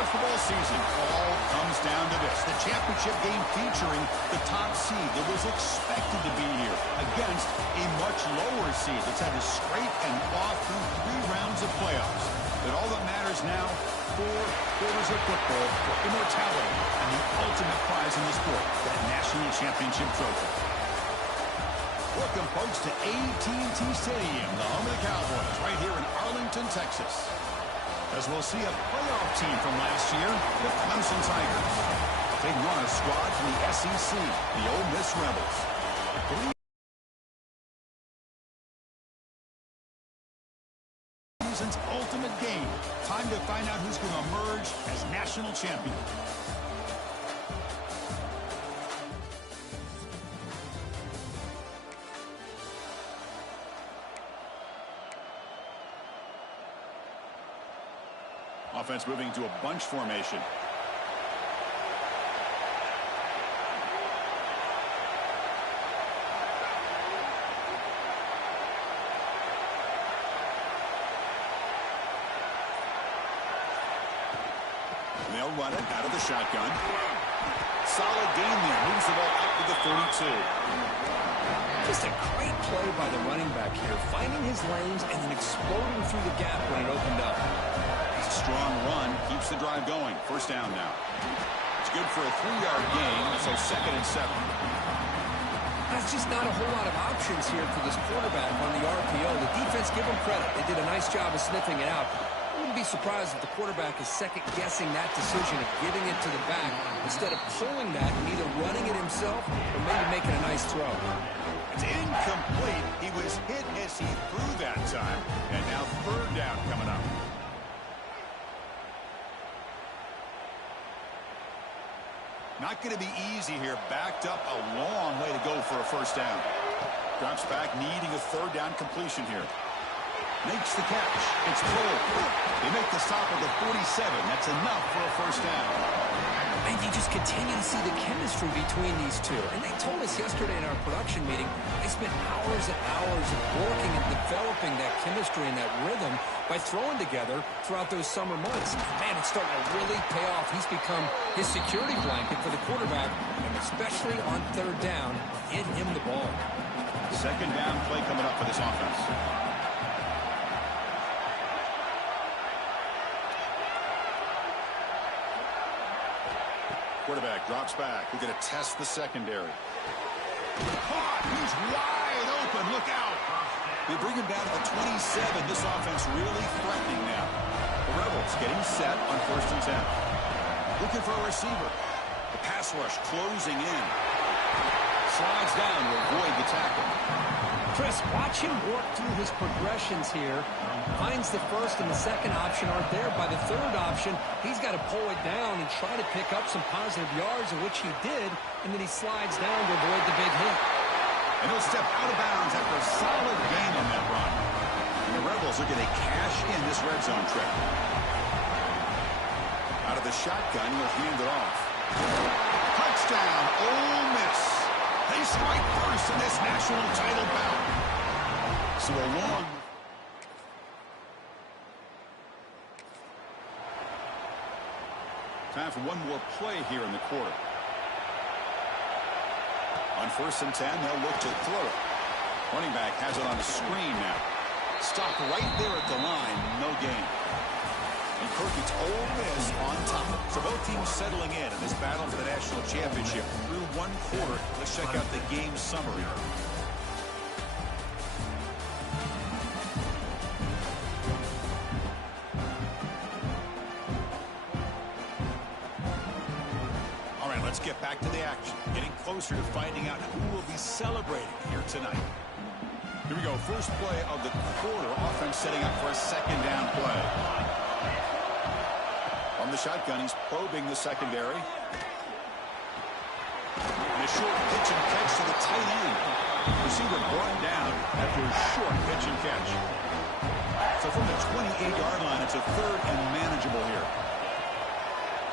college football season all comes down to this. The championship game featuring the top seed that was expected to be here against a much lower seed that's had to scrape and claw through 3 rounds of playoffs. But all that matters now, 4 quarters of football for immortality and the ultimate prize in the sport, that national championship trophy. Welcome, folks, to AT&T Stadium, the home of the Cowboys, right here in Arlington, Texas. As we'll see a playoff team from last year, the Clemson Tigers. Taking on a squad from the SEC, the Ole Miss Rebels. Season's ultimate game. Time to find out who's going to emerge as national champion. Offense moving to a bunch formation. They'll run it out of the shotgun. Solid gain there. Moves the ball up to the 42. Just a great play by the running back here, finding his lanes and then exploding through the gap when it opened up. Strong run keeps the drive going. First down now. It's good for a 3-yard gain, so 2nd and 7. That's just not a whole lot of options here for this quarterback on the RPO. The defense, give them credit. They did a nice job of sniffing it out. I wouldn't be surprised if the quarterback is second-guessing that decision of giving it to the back instead of pulling that and either running it himself or maybe making a nice throw. It's incomplete. He was hit as he threw that time. And now 3rd down coming up. Not going to be easy here. Backed up a long way to go for a first down. Drops back, needing a 3rd down completion here. Makes the catch. It's pulled. They make the stop at the 47. That's enough for a first down. And you just continue to see the chemistry between these two. And they told us yesterday in our production meeting, they spent hours and hours of working and developing that chemistry and that rhythm by throwing together throughout those summer months. Man, it's starting to really pay off. He's become his security blanket for the quarterback, and especially on 3rd down, get him the ball. 2nd down play coming up for this offense. Quarterback drops back. We're going to test the secondary. Caught. He's wide open. Look out. They bring him down to the 27. This offense really threatening now. The Rebels getting set on 1st and 10. Looking for a receiver. The pass rush closing in. Slides down to avoid the tackle. Chris, watch him work through his progressions here. Finds the 1st and the 2nd option aren't there. By the 3rd option, he's got to pull it down and try to pick up some positive yards, in which he did, and then he slides down to avoid the big hit. And he'll step out of bounds after a solid gain on that run. And the Rebels are going to cash in this red zone trip. Out of the shotgun, he'll hand it off. Touchdown, Ole Miss. They strike first in this national title bout. So a long... Time for one more play here in the quarter. On 1st and 10, they'll look to throw it. Running back has it on the screen now. Stop right there at the line, no gain. And Kirk, it's Ole Miss on top. So both teams settling in this battle for the national championship through 1 quarter. Let's check out the game summary. All right, let's get back to the action. Getting closer to finding out who will be celebrating here tonight. Here we go. First play of the quarter. Offense setting up for a 2nd down play. On the shotgun, he's probing the secondary. And a short pitch and catch to the tight end. Receiver brought down after a short pitch and catch. So from the 28-yard line, it's a 3rd and manageable here.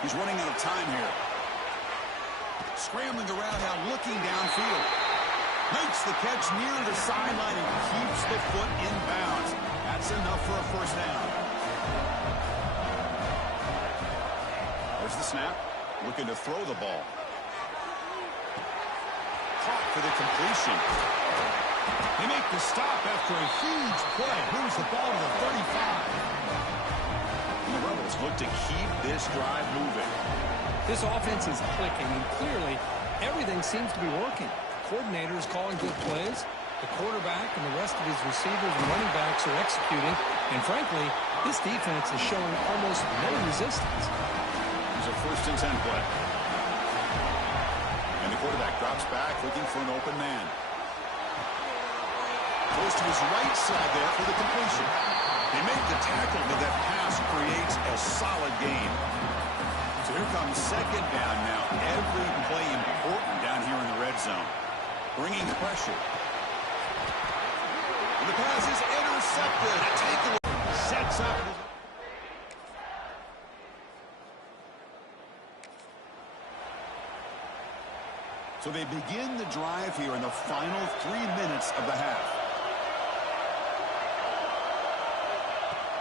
He's running out of time here. Scrambling around now, looking downfield. Makes the catch near the sideline and keeps the foot in bounds. That's enough for a first down. the snap. Looking to throw the ball. Caught for the completion. They make the stop after a huge play. Moves the ball to the 35. And the Rebels look to keep this drive moving. This offense is clicking, and clearly everything seems to be working. The coordinator is calling good plays. The quarterback and the rest of his receivers and running backs are executing. And frankly, this defense is showing almost no resistance. It's a 1st and 10 play. And the quarterback drops back looking for an open man. Goes to his right side there for the completion. They make the tackle, but that pass creates a solid gain. So here comes 2nd down now. Every play important down here in the red zone. Bringing pressure. And the pass is intercepted. A takeaway. Sets up. So they begin the drive here in the final 3 minutes of the half.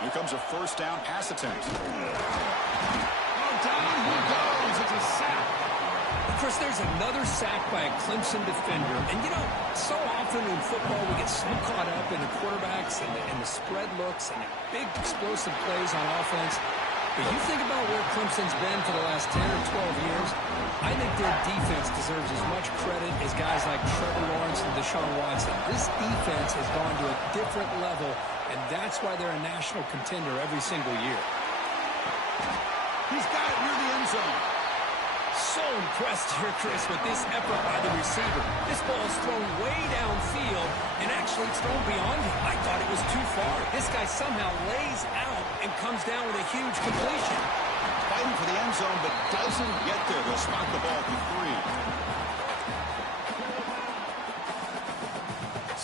Here comes a 1st down pass attempt. Down he goes. It's a sack. Of course, there's another sack by a Clemson defender. And, you know, so often in football we get so caught up in the quarterbacks and the spread looks and the big explosive plays on offense. But you think about where Clemson's been for the last 10 or 12 years, I think their defense deserves as much credit as guys like Trevor Lawrence and Deshaun Watson. This defense has gone to a different level, and that's why they're a national contender every single year. He's got it near the end zone. So impressed here, Chris, with this effort by the receiver. This ball is thrown way downfield, and actually it's thrown beyond him. I thought it was too far. This guy somehow lays out and comes down with a huge completion. Fighting for the end zone, but doesn't get there. They'll spot the ball for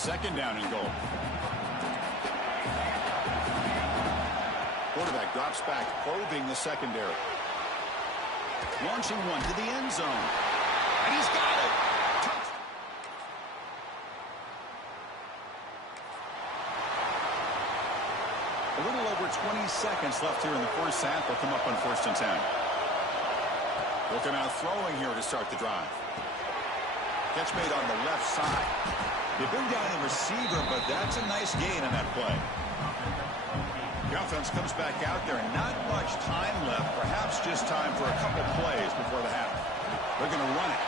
3. 2nd down and goal. Quarterback drops back, probing the secondary. Launching one to the end zone. And he's got it. A little over 20 seconds left here in the 1st half. They'll come up on 1st and 10. Looking out throwing here to start the drive. Catch made on the left side. They bring down the receiver, but that's a nice gain on that play. The offense comes back out there. Not much time left. Perhaps just time for a couple plays before the half. They're going to run it.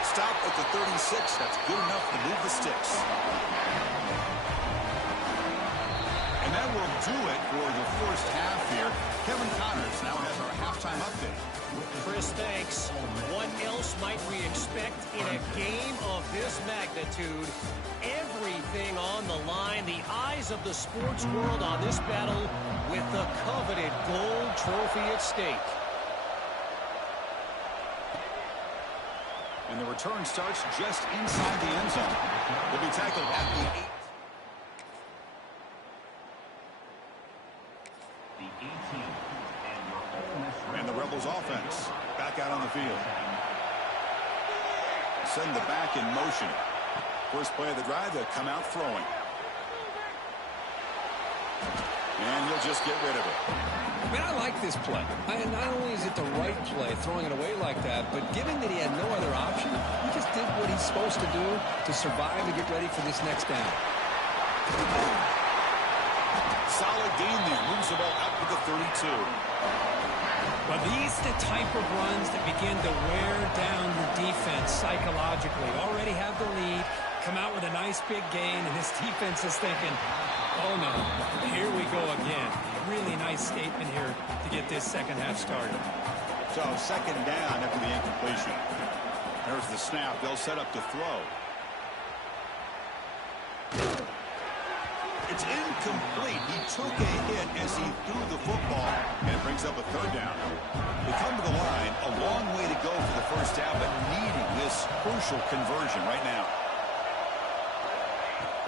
Stop at the 36. That's good enough to move the sticks. And that will do it for the 1st half here. Kevin Connors now has our halftime update. Chris, thanks. What else might we expect in a game of this magnitude? Everything on the line. The eyes of the sports world on this battle with the coveted gold trophy at stake. And the return starts just inside the end zone. Will be tackled at the 8. And the Rebels offense back out on the field. Send the back in motion. First play of the drive, they'll come out throwing. And he'll just get rid of it. Man, I like this play. Not only is it the right play, throwing it away like that, but given that he had no other option, he just did what he's supposed to do to survive and get ready for this next down. Solid gain there. Moves the ball out to the 32. Well, these are the type of runs that begin to wear down your defense psychologically. Already have the lead, come out with a nice big gain, and this defense is thinking, oh no, here we go again. Really nice statement here to get this 2nd half started. So 2nd down after the incompletion. There's the snap. They'll set up to throw. It's incomplete. He took a hit as he threw the football, and it brings up a 3rd down. They come to the line, a long way to go for the 1st down, but needing this crucial conversion right now.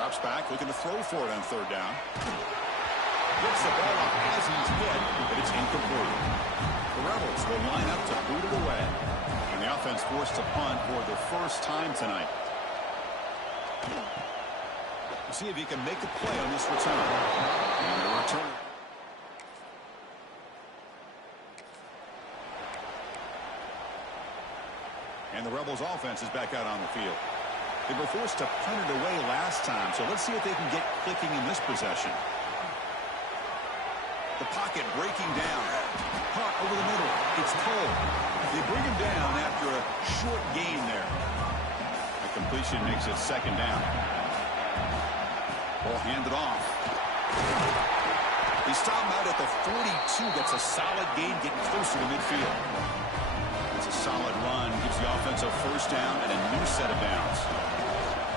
Drops back, looking to throw for it on 3rd down. Gets the ball up as he's hit, but it's incomplete. The Rebels will line up to boot it away. And the offense forced to punt for the 1st time tonight. See if he can make a play on this return. And the return. And the Rebels offense is back out on the field. They were forced to punt it away last time, so let's see if they can get clicking in this possession. The pocket breaking down. Punt over the middle. It's Cole. They bring him down after a short gain there. A completion makes it second down. Ball handed off. They stop him out at the 42. That's a solid gain, getting closer to midfield. It's a solid run. Gives the offense a first down and a new set of downs.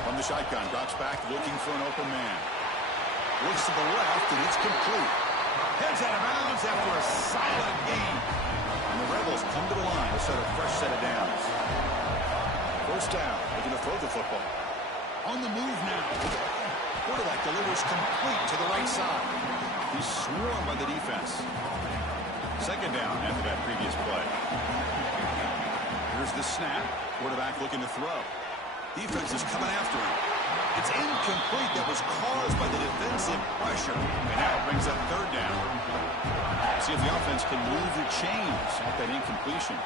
From the shotgun, drops back, looking for an open man. Looks to the left, and it's complete. Heads out of bounds after a solid gain. And the Rebels come to the line to set a fresh set of downs. First down, looking to throw the football. On the move now. Quarterback delivers complete to the right side. He's swarmed by the defense. Second down after that previous play. Here's the snap. Quarterback looking to throw. Defense is coming after him. It's incomplete. That was caused by the defensive pressure. And now it brings up third down. See if the offense can move the chains off that incompletion.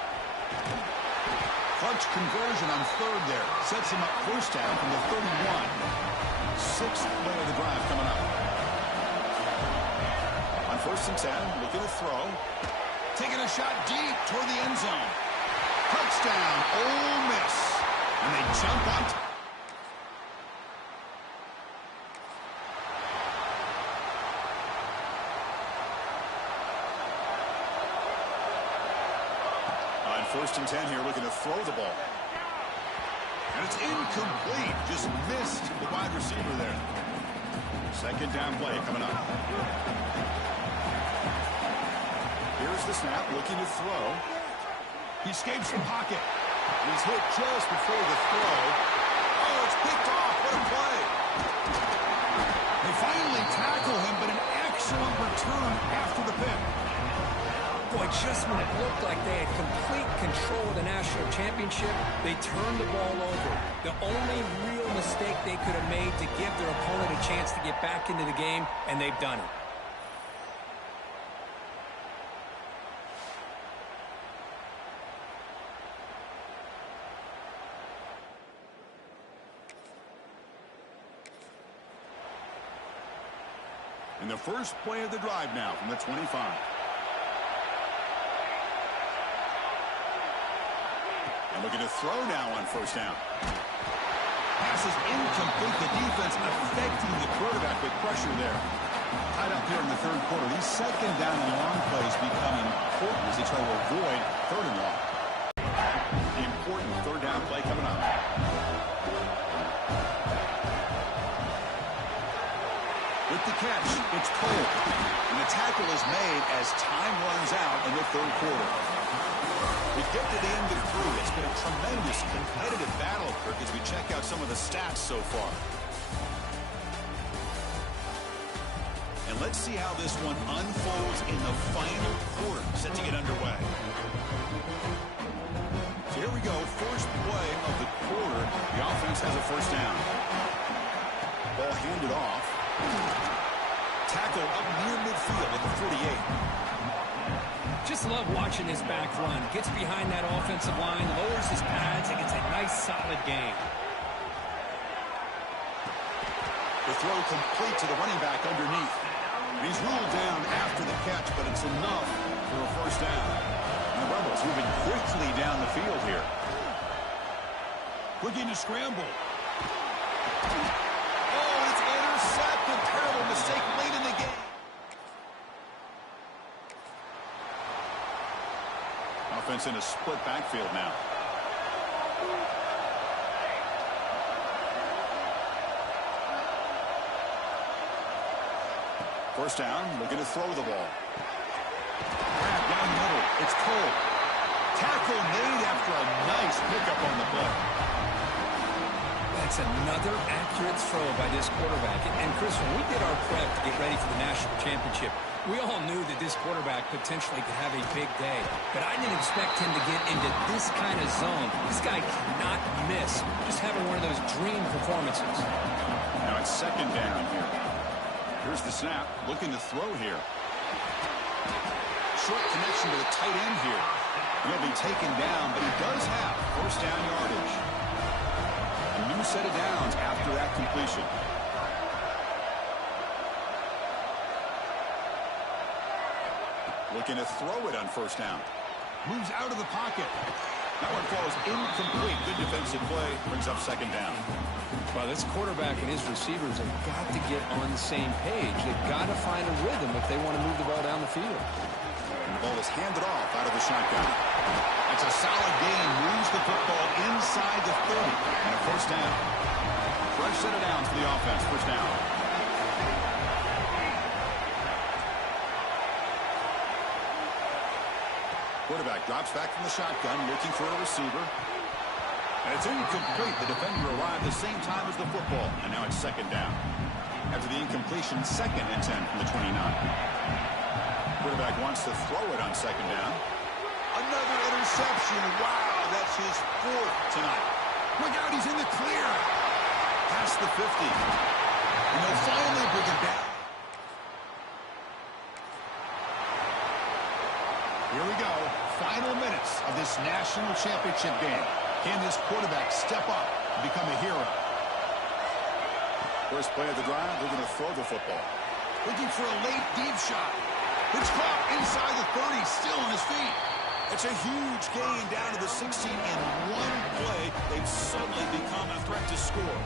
Clutch conversion on third there. Sets him up first down from the 31. Sixth play of the drive coming up. On 1st and 10, looking to throw. Taking a shot deep toward the end zone. Touchdown, Ole Miss. And they jump on top. On 1st and 10 here, looking to throw the ball. And it's incomplete. Just missed the wide receiver there. Second down play coming up. Here's the snap, looking to throw. He escapes the pocket. He's hit just before the throw. Oh, it's picked off. What a play. They finally tackle him, but an excellent return after the pick. Boy, just when it looked like they had complete control of the national championship, they turned the ball over. The only real mistake they could have made to give their opponent a chance to get back into the game, and they've done it. In the first play of the drive now from the 25. And looking to throw now on first down. Pass is incomplete. The defense affecting the quarterback with pressure there. Tied up here in the third quarter. These second down and long plays become important as they try to avoid third and long. The important third down play coming up. With the catch, it's Cole. And the tackle is made as time runs out in the third quarter. We get to the end of three. It's been a tremendous competitive battle, Kirk, as we check out some of the stats so far. And let's see how this one unfolds in the final quarter, set to get underway. So here we go, first play of the quarter. The offense has a first down. Ball handed off. Tackle up near midfield at the 48. Just love watching his back run. Gets behind that offensive line, lowers his pads, and gets a nice solid gain. The throw complete to the running back underneath. He's ruled down after the catch, but it's enough for a first down. And the Rebels moving quickly down the field here. Looking to scramble. Oh, it's intercepted. Terrible mistake late in the game. Offense in a split backfield now. First down, looking to throw the ball. Grab down the middle. It's Cole. Tackle made after a nice pickup on the play. That's another accurate throw by this quarterback. And Chris, when we did our prep to get ready for the national championship, we all knew that this quarterback potentially could have a big day. But I didn't expect him to get into this kind of zone. This guy cannot miss. Just having one of those dream performances. Now it's second down here. Here's the snap. Looking to throw here. Short connection to the tight end here. He'll be taken down, but he does have first down Looking to throw it on first down. Moves out of the pocket. That one falls incomplete. Good defensive play. Brings up second down. Well, this quarterback and his receivers have got to get on the same page. They've got to find a rhythm if they want to move the ball down the field. And the ball is handed off out of the shotgun. That's a solid gain. Moves the football inside the 30. And a first down. Fresh set of downs for the offense. First down. Quarterback drops back from the shotgun, looking for a receiver. And it's incomplete. The defender arrived the same time as the football. And now it's second down. After the incompletion, 2nd and 10 from the 29. Quarterback wants to throw it on second down. Another interception. Wow, that's his 4th tonight. Look out, he's in the clear. Past the 50. And they'll finally bring it down. Here we go. Final minutes of this national championship game. Can this quarterback step up and become a hero? First play of the drive, they're going to throw the football. Looking for a late deep shot. It's caught inside the 30, still on his feet. It's a huge gain down to the 16 in one play. They've suddenly become a threat to score.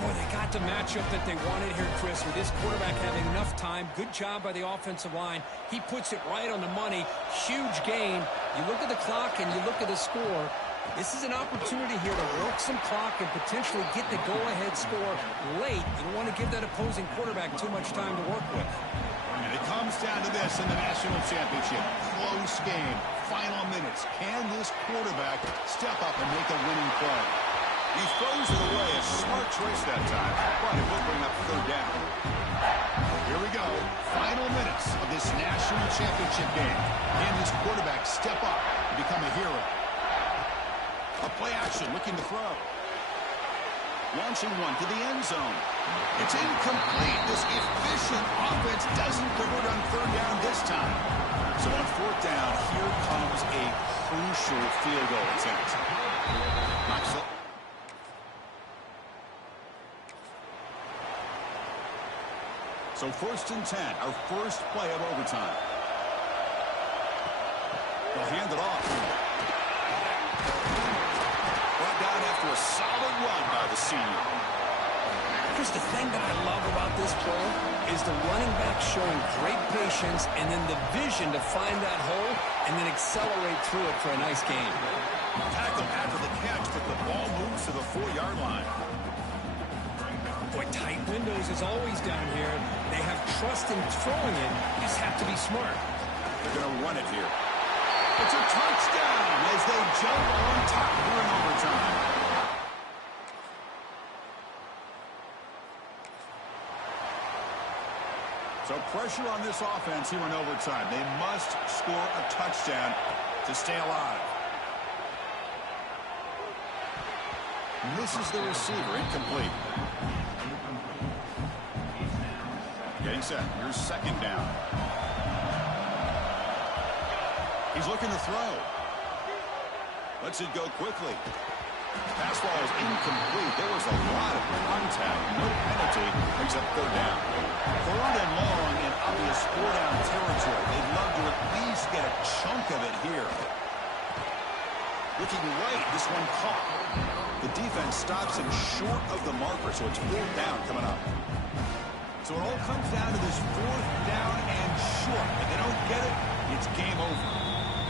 Boy, they got the matchup that they wanted here, Chris, with this quarterback having enough time. Good job by the offensive line. He puts it right on the money. Huge gain. You look at the clock and you look at the score. This is an opportunity here to work some clock and potentially get the go-ahead score late. You don't want to give that opposing quarterback too much time to work with. And it comes down to this in the national championship. Close game. Final minutes. Can this quarterback step up and make a winning play? He throws it away. A smart choice that time. But it will bring up third down. Here we go. Final minutes of this national championship game. Can this quarterback step up and become a hero? A play action looking to throw. Launching one to the end zone. It's incomplete. This efficient offense doesn't convert on third down this time. So on fourth down, here comes a crucial field goal attempt. Knocks it. So 1st and 10, our first play of overtime. They'll hand it off. Brought down after a solid run by the senior. Chris, the thing that I love about this play is the running back showing great patience and then the vision to find that hole and then accelerate through it for a nice gain. Tackle after the catch, but the ball moves to the 4-yard line. Boy, tight windows is always down here. They have trust in throwing it. You just have to be smart. They're going to run it here. It's a touchdown as they jump on top here in overtime. So pressure on this offense here in overtime. They must score a touchdown to stay alive. Misses the receiver, incomplete. Getting set. Here's second down. He's looking to throw. Lets it go quickly. Pass ball is incomplete. There was a lot of contact. No penalty. Brings up third down. Third and long in obvious 4-down territory. They'd love to at least get a chunk of it here. Looking right. This one caught. The defense stops him short of the marker, so it's 4th down coming up. So it all comes down to this 4th down and short. If they don't get it, it's game over.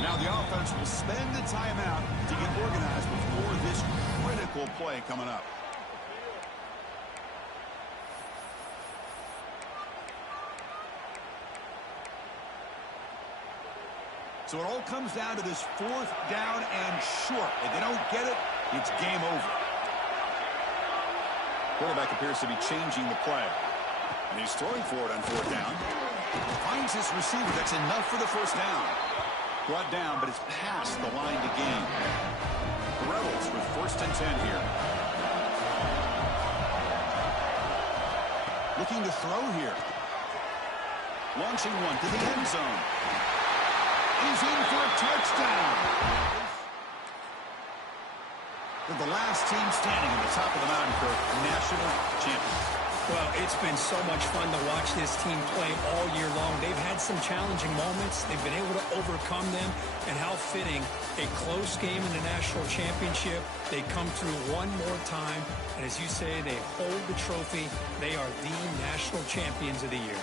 Now the offense will spend the timeout to get organized before this critical play coming up. So it all comes down to this 4th down and short. If they don't get it, it's game over. Quarterback appears to be changing the play. And he's throwing for it on 4th down. Finds his receiver. That's enough for the first down. Brought down, but it's past the line to gain. The Rebels with 1st and 10 here. Looking to throw here. Launching one to the end zone. He's in for a touchdown. They're the last team standing at the top of the mountain for national champions. Well, it's been so much fun to watch this team play all year long. They've had some challenging moments. They've been able to overcome them. And how fitting, a close game in the national championship. They come through one more time. And as you say, they hold the trophy. They are the national champions of the year.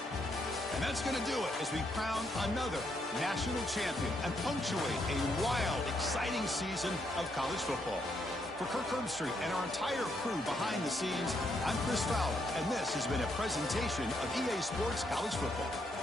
And that's going to do it as we crown another national champion and punctuate a wild, exciting season of college football. For Kirk Herbstreit and our entire crew behind the scenes, I'm Chris Fowler, and this has been a presentation of EA Sports College Football.